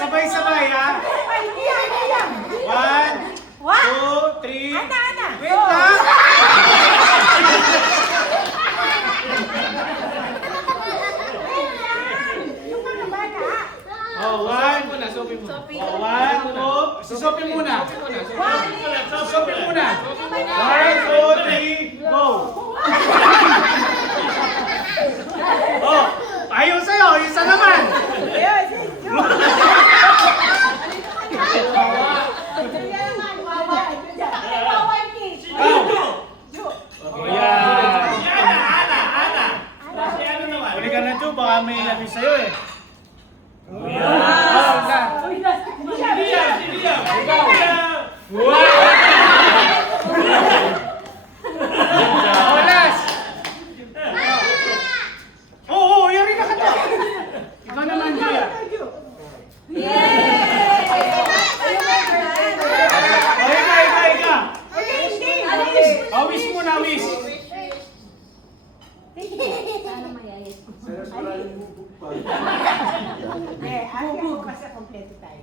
Sabay-sabay ha? 1, 2, 3. Wait lang! Oh, 1. Oh, 1, 2. Si Sophie muna. Si Sophie muna. 1, 2, 3, go! Oh, ayaw sa'yo. Isa naman. Huli ka na, Jo. Baka may nabi sa'yo eh. Oo, yari na ka to. Ikaw naman, Gia. Ika. Wish muna, wish. Bubog kasi kompleto tayo.